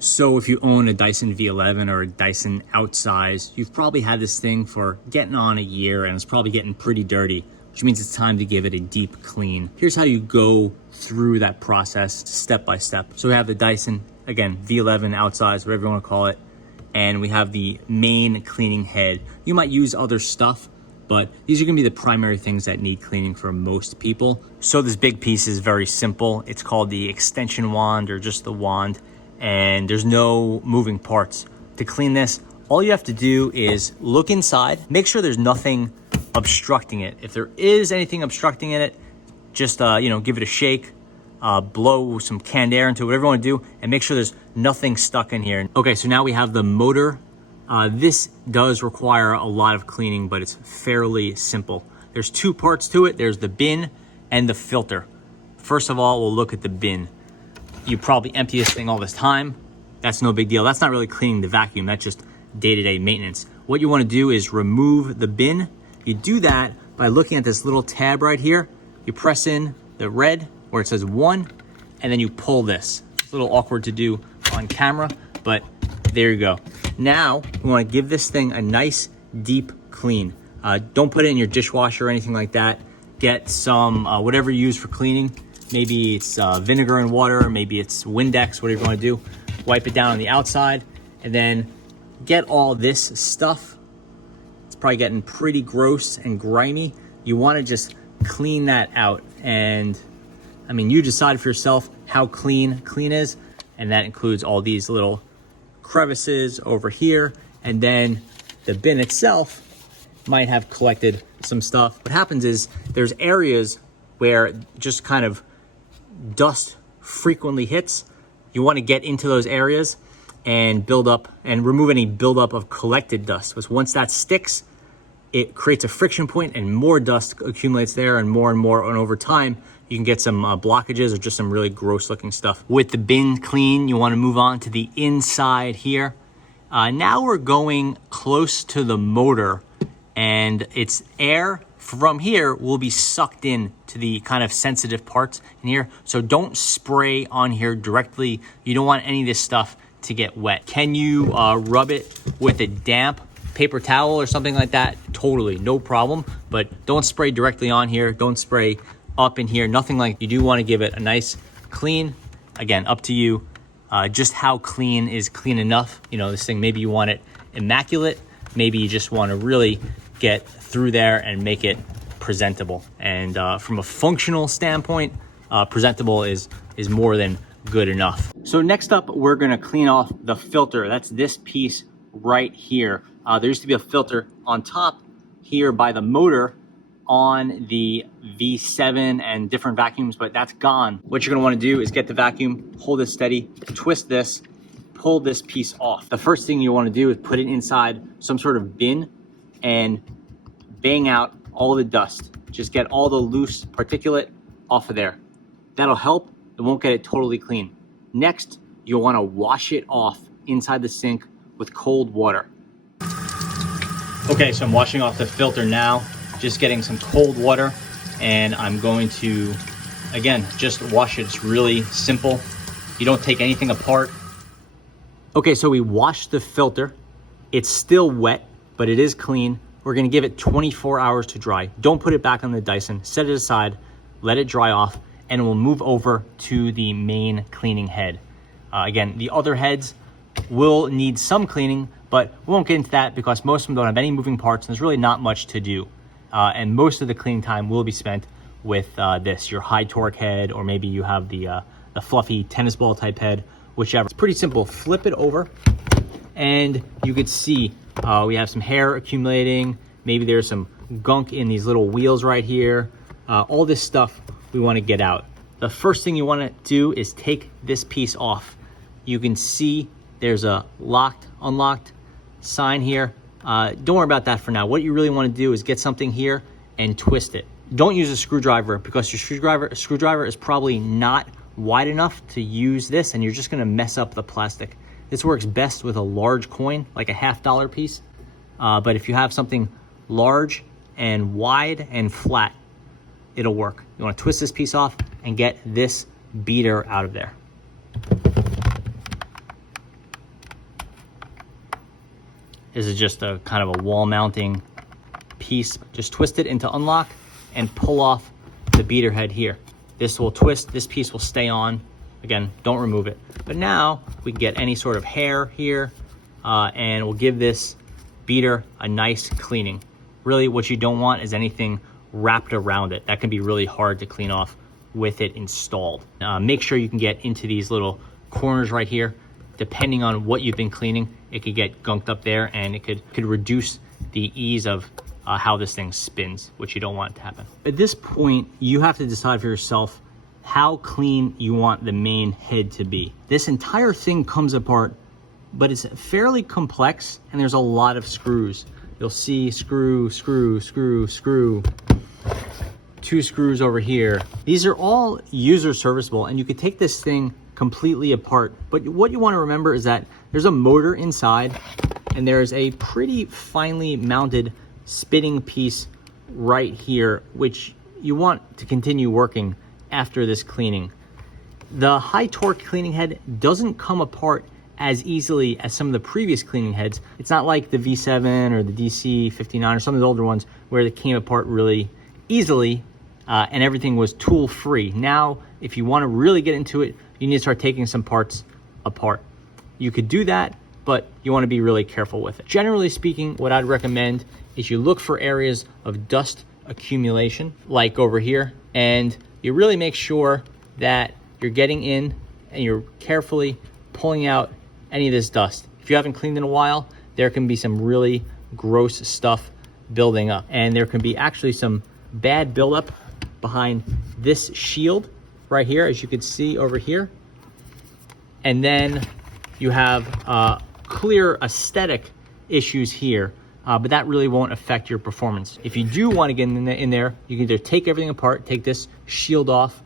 So if you own a Dyson V11 or a Dyson Outsize, you've probably had this thing for getting on a year and it's probably getting pretty dirty, which means it's time to give it a deep clean. Here's how you go through that process step by step. So we have the Dyson, again, V11 Outsize, whatever you want to call it, and we have the main cleaning head. You might use other stuff, but these are gonna be the primary things that need cleaning for most people. So this big piece is very simple. It's called the extension wand or just the wand, and there's no moving parts. To clean this, all you have to do is look inside, make sure there's nothing obstructing it. If there is anything obstructing in it, just give it a shake, blow some canned air into it, whatever you want to do, and make sure there's nothing stuck in here. Okay, so now we have the motor. This does require a lot of cleaning, but it's fairly simple. There's two parts to it. There's the bin and the filter. First of all, we'll look at the bin. You probably empty this thing all this time. That's no big deal. That's not really cleaning the vacuum. That's just day-to-day maintenance. What you want to do is remove the bin. You do that by looking at this little tab right here. You press in the red where it says 1, and then you pull this. It's a little awkward to do on camera, but there you go. Now, we want to give this thing a nice deep clean. Don't put it in your dishwasher or anything like that. Get some, whatever you use for cleaning. Maybe it's vinegar and water, maybe it's Windex, whatever you want to do. Wipe it down on the outside, and then get all this stuff. It's probably getting pretty gross and grimy. You want to just clean that out. And I mean, you decide for yourself how clean is, and that includes all these little crevices over here, and then the bin itself might have collected some stuff. What happens is there's areas where just kind of dust frequently hits. You want to get into those areas and build up and remove any buildup of collected dust, because once that sticks, it creates a friction point and more dust accumulates there, and more, and over time you can get some blockages or just some really gross looking stuff. With the bin clean, you want to move on to the inside here. Now we're going close to the motor, and its air from here will be sucked in to the kind of sensitive parts in here. So don't spray on here directly. You don't want any of this stuff to get wet. Can you rub it with a damp paper towel or something like that? Totally, no problem. But don't spray directly on here. Don't spray up in here, nothing like. You do want to give it a nice clean. Again, up to you. Just how clean is clean enough. You know, this thing, maybe you want it immaculate. Maybe you just want to really get through there and make it presentable. And from a functional standpoint, presentable is more than good enough. So next up, we're gonna clean off the filter. That's this piece right here. There used to be a filter on top here by the motor on the V7 and different vacuums, but that's gone. What you're gonna wanna do is get the vacuum, hold it steady, twist this, pull this piece off. The first thing you wanna do is put it inside some sort of bin and bang out all the dust. Just get all the loose particulate off of there. That'll help. It won't get it totally clean. Next, you'll want to wash it off inside the sink with cold water. Okay, so I'm washing off the filter now, just getting some cold water, and I'm going to, again, just wash it. It's really simple. You don't take anything apart. Okay, so we washed the filter. It's still wet, but it is clean. We're gonna give it 24 hours to dry. Don't put it back on the Dyson, set it aside, let it dry off, and we'll move over to the main cleaning head. Again, the other heads will need some cleaning, but we won't get into that because most of them don't have any moving parts, and there's really not much to do. And most of the cleaning time will be spent with this, your high torque head, or maybe you have the fluffy tennis ball type head, whichever. It's pretty simple. Flip it over, and you could see we have some hair accumulating. Maybe there's some gunk in these little wheels right here. All this stuff we want to get out. The first thing you want to do is take this piece off. You can see there's a locked, unlocked sign here. Don't worry about that for now. What you really want to do is get something here and twist it. Don't use a screwdriver, because your screwdriver is probably not wide enough to use this, and you're just going to mess up the plastic. This works best with a large coin, like a $50 piece. But if you have something large and wide and flat, it'll work. You want to twist this piece off and get this beater out of there. This is just a kind of a wall mounting piece. Just twist it into unlock and pull off the beater head here. This will twist, this piece will stay on. Again, don't remove it. But now we can get any sort of hair here and we'll give this beater a nice cleaning. Really what you don't want is anything wrapped around it. That can be really hard to clean off with it installed. Make sure you can get into these little corners right here. Depending on what you've been cleaning, it could get gunked up there and it could reduce the ease of how this thing spins, which you don't want to happen. At this point, you have to decide for yourself how clean you want the main head to be. This entire thing comes apart, but it's fairly complex and there's a lot of screws. You'll see screw, screw, screw, screw, 2 screws over here. These are all user serviceable and you could take this thing completely apart. But what you want to remember is that there's a motor inside and there's a pretty finely mounted spinning piece right here, which you want to continue working after this cleaning. The high torque cleaning head doesn't come apart as easily as some of the previous cleaning heads. It's not like the V7 or the DC59 or some of the older ones where they came apart really easily and everything was tool free. Now, if you want to really get into it, you need to start taking some parts apart. You could do that, but you want to be really careful with it. Generally speaking, what I'd recommend is you look for areas of dust accumulation, like over here, and you really make sure that you're getting in and you're carefully pulling out any of this dust. If you haven't cleaned in a while, there can be some really gross stuff building up, and there can be actually some bad buildup behind this shield right here, as you can see over here. And then you have clear aesthetic issues here, but that really won't affect your performance. If you do want to get in there, you can either take everything apart, take this shield off,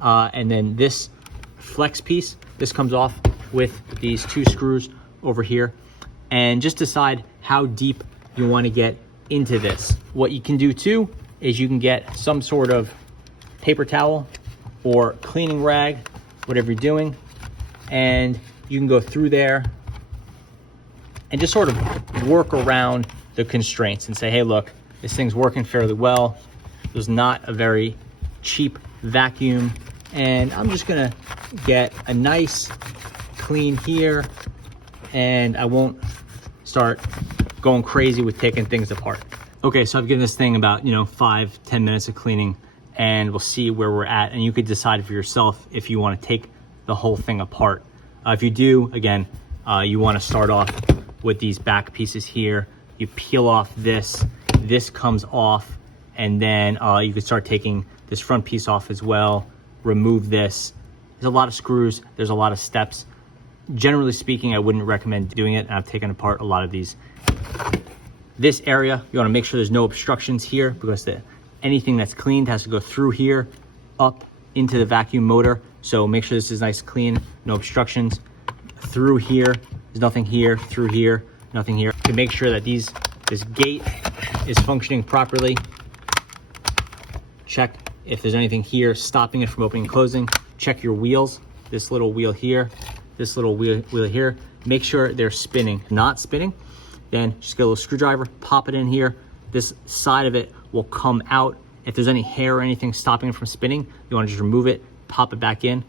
and then this flex piece, this comes off with these 2 screws over here, and just decide how deep you want to get into this. What you can do too is you can get some sort of paper towel or cleaning rag, whatever you're doing, and you can go through there and just sort of work around the constraints and say, hey, look, this thing's working fairly well. There's not a very cheap vacuum, and I'm just gonna get a nice clean here, and I won't start going crazy with taking things apart. Okay, so I've given this thing about 5-10 minutes of cleaning, and we'll see where we're at, and you could decide for yourself if you want to take the whole thing apart. If you do, again, you want to start off with these back pieces here. You peel off this comes off, and then you can start taking this front piece off as well. Remove this. There's a lot of screws, there's a lot of steps. Generally speaking, I wouldn't recommend doing it, and I've taken apart a lot of these. This area, you want to make sure there's no obstructions here, because anything that's cleaned has to go through here, up into the vacuum motor. So make sure this is nice clean, no obstructions. Through here, there's nothing here. Through here, nothing here. To make sure that this gate is functioning properly. Check if there's anything here stopping it from opening and closing. Check your wheels, this little wheel here, this little wheel here. Make sure they're spinning. Not spinning, then just get a little screwdriver, pop it in here. This side of it will come out. If there's any hair or anything stopping it from spinning, you want to just remove it, pop it back in.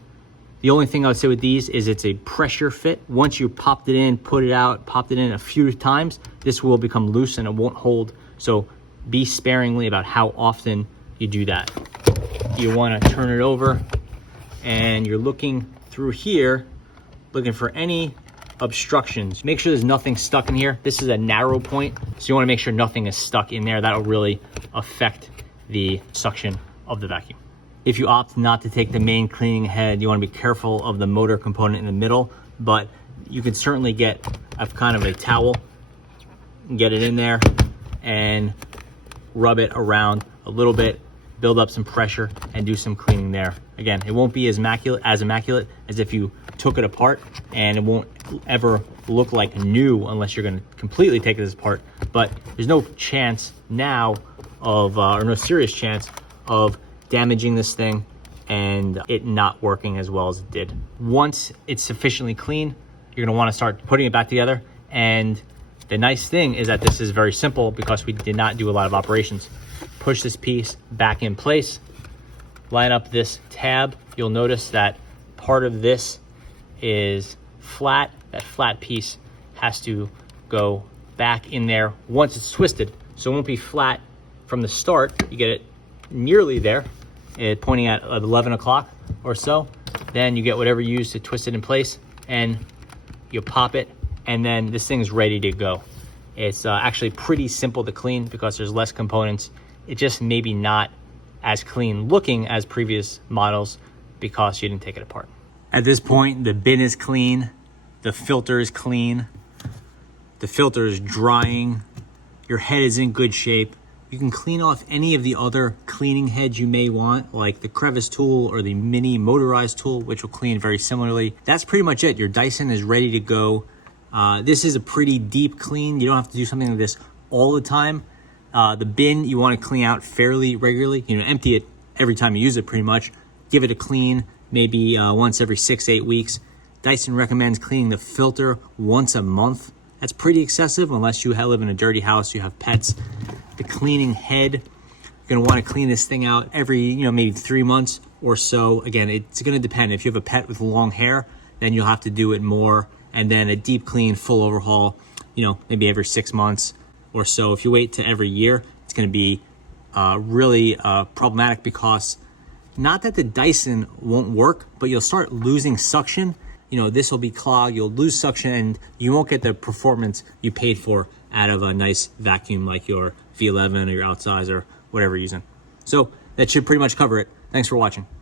The only thing I would say with these is it's a pressure fit. Once you popped it in, put it out, popped it in a few times, this will become loose and it won't hold. So be sparingly about how often you do that. You want to turn it over, and you're looking through here, looking for any obstructions. Make sure there's nothing stuck in here. This is a narrow point, so you want to make sure nothing is stuck in there. That'll really affect the suction of the vacuum. If you opt not to take the main cleaning head, you want to be careful of the motor component in the middle, but you can certainly get a kind of a towel, get it in there and rub it around a little bit, build up some pressure and do some cleaning there. Again, it won't be as immaculate as if you took it apart, and it won't ever look like new unless you're going to completely take this apart. But there's no chance now of, or no serious chance of damaging this thing and it not working as well as it did. Once it's sufficiently clean, you're going to want to start putting it back together, and The nice thing is that this is very simple because we did not do a lot of operations. Push this piece back in place, line up this tab. You'll notice that part of this is flat. That flat piece has to go back in there once it's twisted. So it won't be flat from the start. You get it nearly there, pointing at 11 o'clock or so. Then you get whatever you use to twist it in place and you pop it, and then this thing's ready to go. It's actually pretty simple to clean because there's less components. It just maybe not as clean looking as previous models because you didn't take it apart. At this point, the bin is clean, the filter is clean, the filter is drying, your head is in good shape. You can clean off any of the other cleaning heads you may want, like the crevice tool or the mini motorized tool, which will clean very similarly. That's pretty much it. Your Dyson is ready to go. This is a pretty deep clean. You don't have to do something like this all the time. The bin you want to clean out fairly regularly. Empty it every time you use it pretty much. Give it a clean maybe once every 6-8 weeks. Dyson recommends cleaning the filter once a month. That's pretty excessive unless you live in a dirty house, you have pets. The cleaning head, you're gonna wanna clean this thing out every, maybe 3 months or so. Again, it's gonna depend. If you have a pet with long hair, then you'll have to do it more. And then a deep clean, full overhaul, maybe every 6 months or so. If you wait to every year, it's gonna be really problematic because not that the Dyson won't work, but you'll start losing suction. This will be clogged, you'll lose suction, and you won't get the performance you paid for out of a nice vacuum like your V11 or your Outsize or whatever you're using. So that should pretty much cover it. Thanks for watching.